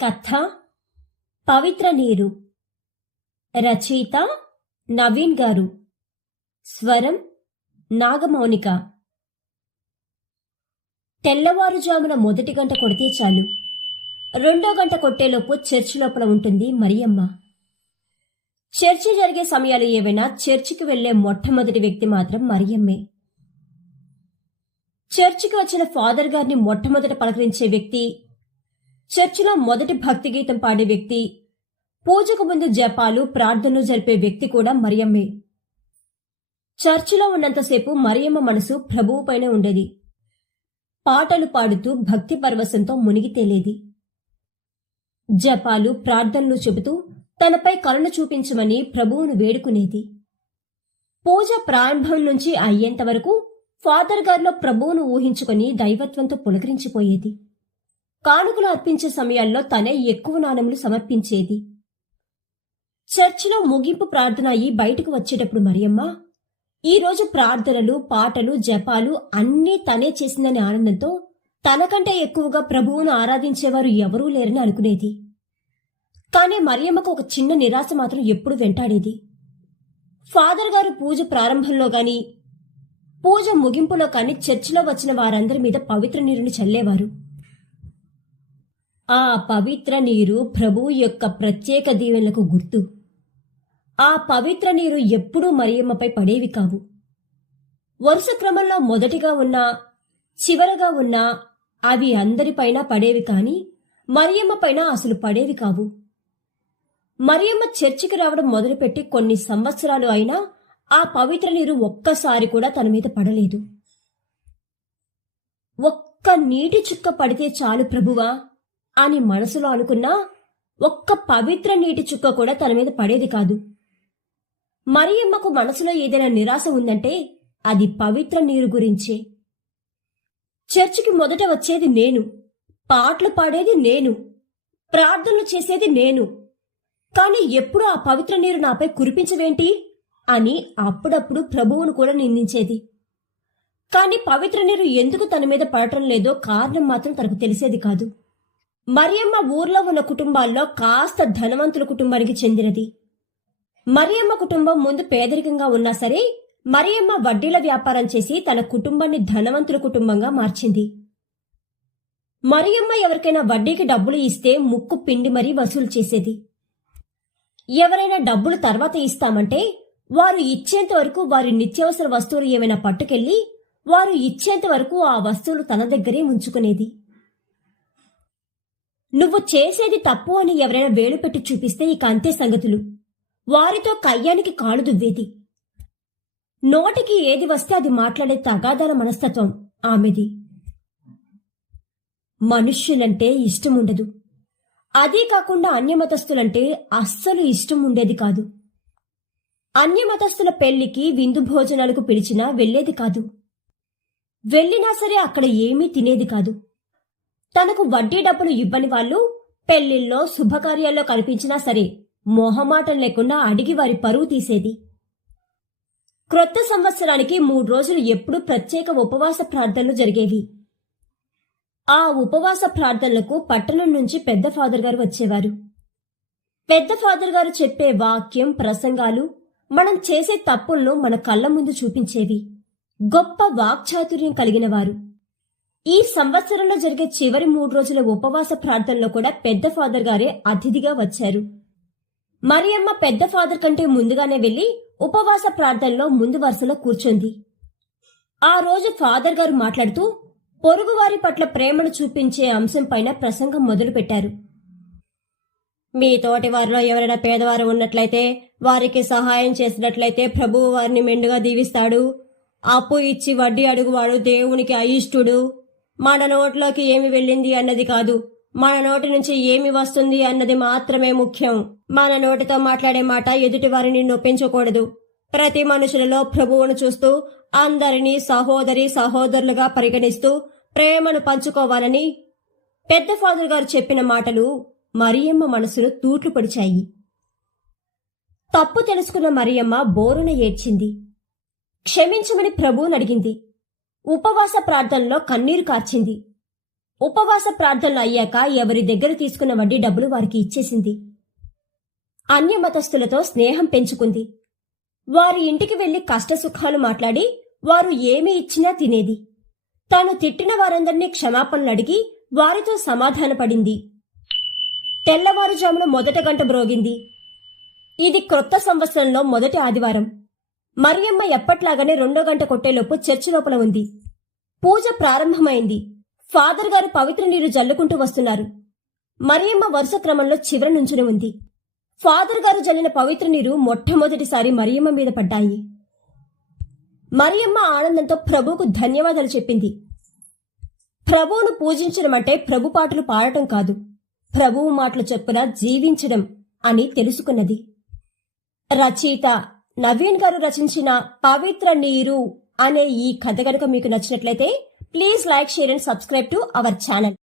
కథ పవిత్ర నీరు. రచయిత నవీన్ గారు. స్వరం నాగమౌనిక. తెల్లవారుజామున మొదటి గంట కొడితే చాలు, రెండో గంట కొట్టేలోపు చర్చి లోపల ఉంటుంది మరియమ్మ. చర్చి జరిగే సమయాలు ఏవైనా చర్చికి వెళ్లే మొట్టమొదటి వ్యక్తి మాత్రం మరియమ్మే. చర్చికి వచ్చిన ఫాదర్ గారిని మొట్టమొదట పలకరించే వ్యక్తి, చర్చిలో మొదటి భక్తి గీతం పాడే వ్యక్తి, పూజకు ముందు జపాలు ప్రార్థనలు జరిపే వ్యక్తి కూడా మరియమ్మే. చర్చిలో ఉన్నంతసేపు మరియమ్మ మనసు ప్రభువుపైనే ఉండేది. పాటలు పాడుతూ భక్తి పరవశంతో మునిగి తేలేది. జపాలు ప్రార్థనలు చెబుతూ తనపై కరుణ చూపించమని ప్రభువును వేడుకునేది. పూజ ప్రారంభం నుంచి అయ్యేంత వరకు ఫాదర్ గారిలో ప్రభువును ఊహించుకుని దైవత్వంతో పులకరించిపోయేది. కానుకలు అర్పించే సమయాల్లో తనే ఎక్కువ నాణెములు సమర్పించేది. చర్చిలో ముగింపు ప్రార్థన అయి బయటకు వచ్చేటప్పుడు మరియమ్మ, ఈరోజు ప్రార్థనలు పాటలు జపాలు అన్నీ తనే చేసిందనే ఆనందంతో తనకంటే ఎక్కువగా ప్రభువును ఆరాధించేవారు ఎవరూ లేరని అనుకునేది. కానీ మరియమ్మకు ఒక చిన్న నిరాశ మాత్రం ఎప్పుడు వెంటాడేది. ఫాదర్ గారు పూజ ప్రారంభంలో గాని పూజ ముగింపులో కాని చర్చిలో వచ్చిన వారందరి మీద పవిత్ర నీరుని చల్లేవారు. ఆ పవిత్ర నీరు ప్రభువు యొక్క ప్రత్యేక దీవెనలకు గుర్తు. ఆ పవిత్ర నీరు ఎప్పుడూ మరియమ్మపై పడేవి కావు. వరుస క్రమంలో మొదటిగా ఉన్నా చివరగా ఉన్నా అవి అందరిపైన పడేవి కాని మరియమ్మ పైన అసలు పడేవి కావు. మరియమ్మ చర్చికి రావడం మొదలుపెట్టి కొన్ని సంవత్సరాలు అయినా ఆ పవిత్ర నీరు ఒక్కసారి కూడా తన మీద పడలేదు. ఒక్క నీటి చుక్క పడితే చాలు ప్రభువా అని మనసులో అనుకున్నా ఒక్క పవిత్ర నీటి చుక్క కూడా తన మీద పడేది కాదు. మరియమ్మకు మనసులో ఏదైనా నిరాశ ఉందంటే అది పవిత్ర నీరు గురించే. చర్చికి మొదట వచ్చేది నేను, పాటలు పాడేది నేను, ప్రార్థనలు చేసేది నేను, కాని ఎప్పుడు ఆ పవిత్ర నీరు నాపై కురిపించవేంటి అని అప్పుడప్పుడు ప్రభువును కూడా నిందించేది. కాని పవిత్ర నీరు ఎందుకు తన మీద పడటం లేదో కారణం మాత్రం తనకు తెలిసేది కాదు. మరియమ్మ ఊర్లో ఉన్న కుటుంబాల్లో కాస్త ధనవంతుల కుటుంబానికి చెందినది. మరియమ్మ కుటుంబం ముందు పేదరికంగా ఉన్నా సరే మరియమ్మ వడ్డీల వ్యాపారం చేసి తన కుటుంబాన్ని ధనవంతుల కుటుంబంగా మార్చింది. మరియమ్మ ఎవరికైనా వడ్డీకి డబ్బులు ఇస్తే ముక్కు పిండి మరీ వసూలు చేసేది. ఎవరైనా డబ్బులు తర్వాత ఇస్తామంటే వారు ఇచ్చేంత వరకు వారి నిత్యావసర వస్తువులు ఏమైనా పట్టుకెళ్లి వారు ఇచ్చేంత వరకు ఆ వస్తువులు తన దగ్గరే ఉంచుకునేది. నువ్వు చేసేది తప్పు అని ఎవరైనా వేలు పెట్టి చూపిస్తే ఇక అంతే సంగతులు. వారితో కయ్యానికి కాళ్ళు దువ్వేది. నోటికి ఏది వస్తే అది మాట్లాడే తగాదాల మనస్తత్వం ఆమెది. మనుష్యులంటే ఇష్టముండదు. అదీ కాకుండా అన్యమతస్థులంటే అస్సలు ఇష్టం ఉండేది కాదు. అన్యమతస్థుల పెళ్లికి విందు భోజనాలకు పిలిచినా వెళ్లేది కాదు. వెళ్ళినా సరే అక్కడ ఏమీ తినేది కాదు. తనకు వడ్డీ డబ్బులు ఇవ్వని వాళ్ళు పెళ్లిల్లో శుభకార్యాల్లో కనిపించినా సరే మొహమాటం లేకుండా అడిగి వారి పరువు తీసేది. క్రొత్త సంవత్సరానికి 3 రోజులు ఎప్పుడూ ప్రత్యేక ఉపవాస ప్రార్థనలు జరిగేవి. ఆ ఉపవాస ప్రార్థనలకు పట్టణం నుంచి పెద్ద ఫాదర్ గారు వచ్చేవారు. పెద్ద ఫాదర్ గారు చెప్పే వాక్యం ప్రసంగాలు మనం చేసే తప్పులను మన కళ్ల ముందు చూపించేవి. గొప్ప వాక్చాతుర్యం కలిగిన వారు. ఈ సంవత్సరంలో జరిగే చివరి 3 రోజుల ఉపవాస ప్రార్థనలో కూడా పెద్ద ఫాదర్ గారే అతిథిగా వచ్చారు. మరియమ్మ పెద్ద ఫాదర్ కంటే ముందుగానే వెళ్లి ఉపవాస ప్రార్థనలో ముందు వరుసలో కూర్చుంది. ఆ రోజు ఫాదర్ గారు మాట్లాడుతూ పొరుగువారి పట్ల ప్రేమను చూపించే అంశం పైన ప్రసంగం మొదలుపెట్టారు. మీ తోటి వారిలో ఎవరైనా పేదవారు ఉన్నట్లయితే వారికి సహాయం చేసినట్లయితే ప్రభువు వారిని మెండుగా దీవిస్తాడు. అప్పు ఇచ్చి వడ్డీ అడుగువాడు దేవునికి అయిష్టుడు. మన నోట్లోకి ఏమి వెళ్ళింది అన్నది కాదు, మన నోటి నుంచి ఏమి వస్తుంది అన్నది మాత్రమే ముఖ్యం. మన నోటితో మాట్లాడే మాట ఎదుటి వారిని నొప్పించకూడదు. ప్రతి మనుషులలో ప్రభువును చూస్తూ అందరినీ సహోదరి సహోదరులుగా పరిగణిస్తూ ప్రేమను పంచుకోవాలని పెద్ద ఫాదర్ గారు చెప్పిన మాటలు మరియమ్మ మనసును తూట్లు పొడిచాయి. తప్పు తెలుసుకున్న మరియమ్మ బోరున ఏడ్చింది. క్షమించమని ప్రభువుని అడిగింది. ఉపవాస ప్రార్థనలో కన్నీరు కార్చింది. ఉపవాస ప్రార్థనలు అయ్యాక ఎవరి దగ్గర తీసుకున్న వడ్డీ డబ్బులు వారికి ఇచ్చేసింది. అన్యమతస్థులతో స్నేహం పెంచుకుంది. వారి ఇంటికి వెళ్లి కష్టసుఖాలు మాట్లాడి వారు ఏమి ఇచ్చినా తినేది. తాను తిట్టిన వారందరినీ క్షమాపణలు అడిగి వారితో సమాధానపడింది. తెల్లవారుజామున మొదట గంట మ్రోగింది. ఇది క్రొత్త సంవత్సరంలో మొదటి ఆదివారం. మరియమ్మ ఎప్పట్లాగానే 2వ గంట కొట్టేలోపు చర్చి లోపల ఉంది. పూజ ప్రారంభమైంది. ఫాదర్ గారు పవిత్ర నీరు జల్లుకుంటూ వస్తున్నారు. మరియమ్మ వరుస క్రమంలో చివర నుంచుని ఉంది. ఫాదర్ గారు జల్లిన పవిత్ర నీరు మొట్టమొదటిసారి మరియమ్మ మీద పడ్డాయి. మరియమ్మ ఆనందంతో ప్రభువుకు ధన్యవాదాలు చెప్పింది. ప్రభువును పూజించడం అంటే ప్రభు పాటలు పాడటం కాదు, ప్రభువు మాటలు చొప్పున జీవించడం అని తెలుసుకున్నది. రచయిత నవీన్ గారు రచించిన పవిత్ర నీరు అనే ఈ కథ గనుక మీకు నచ్చినట్లయితే please like, share and subscribe to our channel.